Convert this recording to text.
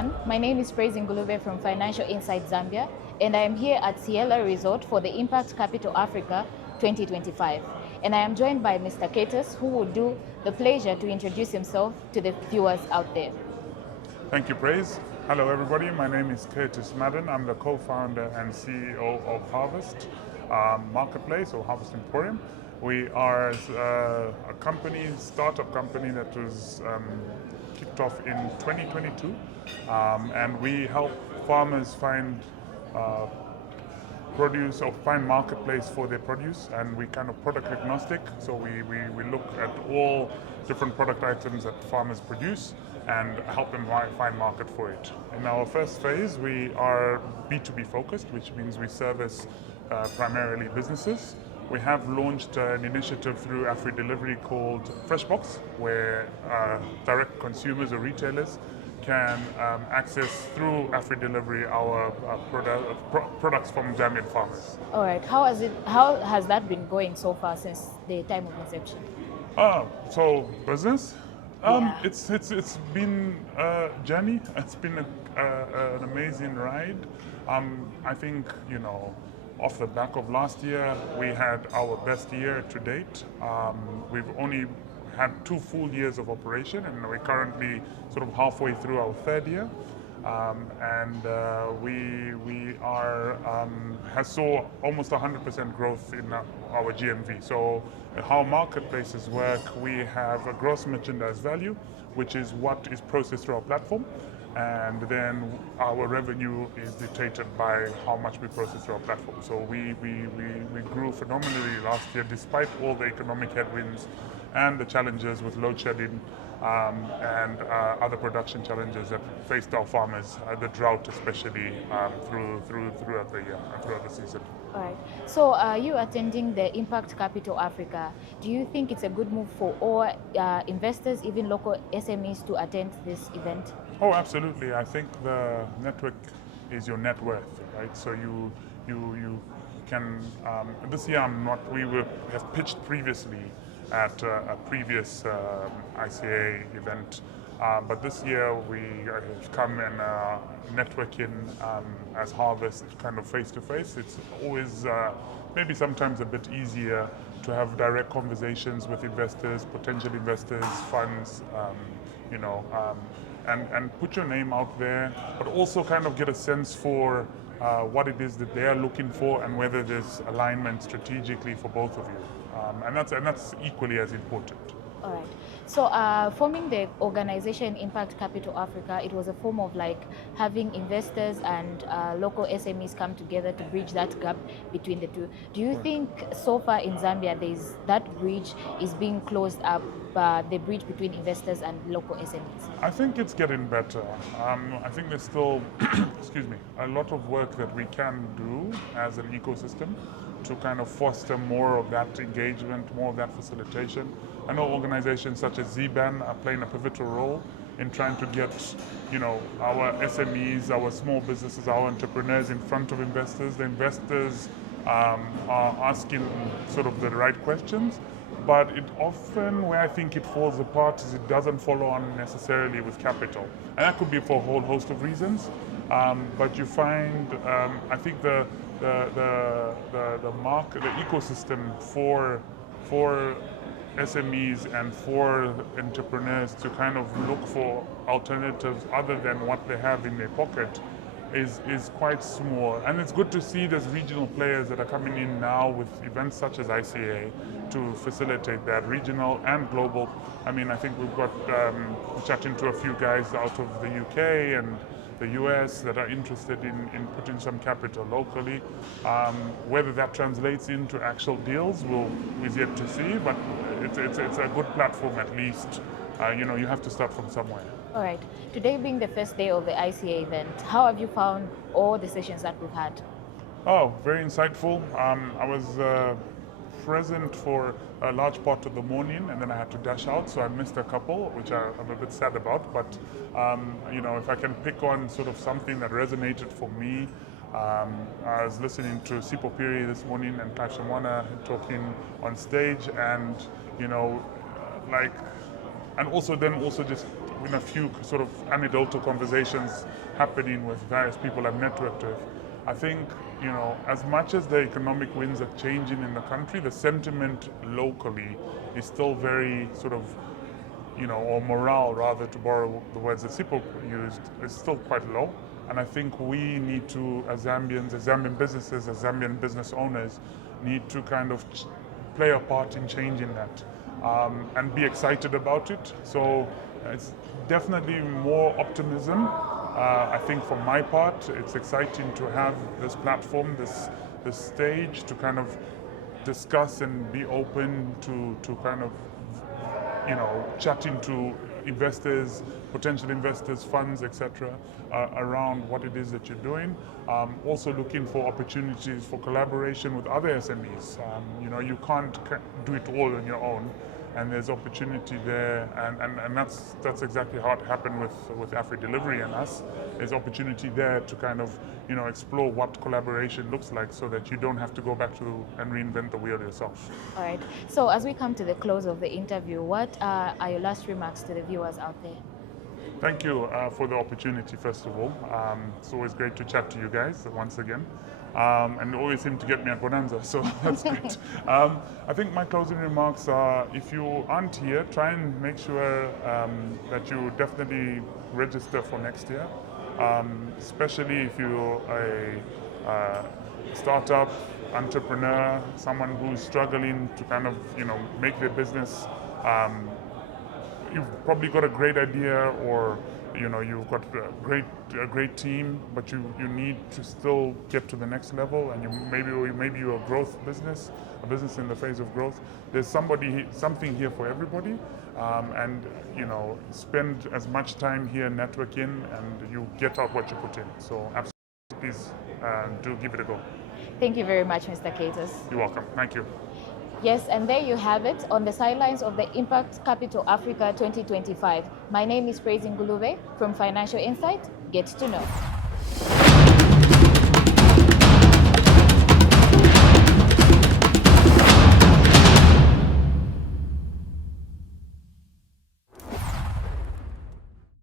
everyone, my name is Ngulube from Financial Insight Zambia, and I am here at Ciela Resort for the Impact Capital Africa 2025. And I am joined by Mr. 𝙮𝙬𝙪, who will do the pleasure to introduce himself to the viewers out there. Thank you, Praise. Hello, everybody. My name is 𝙮𝙪𝙪𝙬. I'm the co-founder and CEO of Hrvst Marketplace or Hrvst Emporium. We are a company, startup company that was kicked off in 2022, and we help farmers find produce or find marketplace for their produce, and we kind of product agnostic, so we look at all different product items that farmers produce and help them find market for it. In our first phase, we are B2B focused, which means we service primarily businesses. We have launched an initiative through AfriDelivery called FreshBox, where direct consumers or retailers can access through AfriDelivery our products from Zambian farmers. All right, how has that been going so far since the time of inception? So business? Yeah. It's been a journey. It's been an amazing ride. I think, you know, off the back of last year, we had our best year to date. We've only had 2 full years of operation, and we're currently sort of halfway through our 3rd year. We has saw almost 100% growth in our GMV. So how marketplaces work, we have a gross merchandise value, which is what is processed through our platform. And then our revenue is dictated by how much we process through our platform. So we grew phenomenally last year, despite all the economic headwinds and the challenges with load shedding and other production challenges that faced our farmers, the drought especially throughout the year, throughout the season. All right. So you attending the Impact Capital Africa, do you think it's a good move for all investors, even local SMEs, to attend this event? Oh, absolutely. I think the network is your net worth, right? So you can, this year we have pitched previously at a previous ICA event, but this year we have come and networking as Hrvst kind of face to face. It's always maybe sometimes a bit easier to have direct conversations with investors, potential investors, funds, you know, and put your name out there, but also kind of get a sense for what it is that they are looking for and whether there's alignment strategically for both of you. And that's equally as important. All right. So forming the organization Impact Capital Africa, it was a form of like having investors and local SMEs come together to bridge that gap between the two. Do you think so far in Zambia that bridge is being closed up, the bridge between investors and local SMEs? I think it's getting better. I think there's still, excuse me, a lot of work that we can do as an ecosystem to kind of foster more of that engagement, more of that facilitation. I know organizations such as Zambian are playing a pivotal role in trying to get, you know, our SMEs, our small businesses, our entrepreneurs in front of investors. The investors are asking sort of the right questions, but it often, where I think it falls apart, is it doesn't follow on necessarily with capital. And that could be for a whole host of reasons. But you find, I think the market, the ecosystem for SMEs and for entrepreneurs to kind of look for alternatives other than what they have in their pocket is quite small. And it's good to see there's regional players that are coming in now with events such as ICA to facilitate that, regional and global. I mean, I think we've got chatting to a few guys out of the UK and the US that are interested in putting some capital locally. Whether that translates into actual deals is yet to see, but it's a good platform at least. You know, you have to start from somewhere. All right. Today being the first day of the ICA event, how have you found all the sessions that we've had? Oh, very insightful. I was present for a large part of the morning, and then I had to dash out, so I missed a couple, which I'm a bit sad about. But you know, if I can pick on sort of something that resonated for me, I was listening to Sipo Piri this morning and Kashamwana talking on stage, and you know, like, and also just in a few sort of anecdotal conversations happening with various people I've networked with, I think, as much as the economic winds are changing in the country, the sentiment locally is still very sort of, or morale, rather, to borrow the words that Sipho used, is still quite low. And I think we need to, as Zambians, as Zambian businesses, as Zambian business owners, need to kind of play a part in changing that and be excited about it. So it's definitely more optimism. I think for my part, it's exciting to have this platform, this stage to kind of discuss and be open to kind of, chatting to investors, potential investors, funds, etc., around what it is that you're doing. Also looking for opportunities for collaboration with other SMEs. You can't do it all on your own, and there's opportunity there, and that's exactly how it happened with AfriDelivery and us. There's opportunity there to kind of explore what collaboration looks like, so that you don't have to go back to and reinvent the wheel yourself. All right. So as we come to the close of the interview, what are your last remarks to the viewers out there? Thank you for the opportunity, first of all. It's always great to chat to you guys once again. And always seem to get me at Bonanza, so that's great. I think my closing remarks are, if you aren't here, try and make sure that you definitely register for next year, especially if you're a startup, entrepreneur, someone who's struggling to kind of make their business. You've probably got a great idea, or you've got a great team, but you need to still get to the next level, and maybe you're a growth business, a business in the phase of growth. There's something here for everybody, and spend as much time here networking, and you get out what you put in. So absolutely, please do give it a go. Thank you very much, Mr. Ķētas. You're welcome. Thank you. Yes, and there you have it, on the sidelines of the Impact Capital Africa 2025. My name is Ngulube from Financial Insight. Get to know.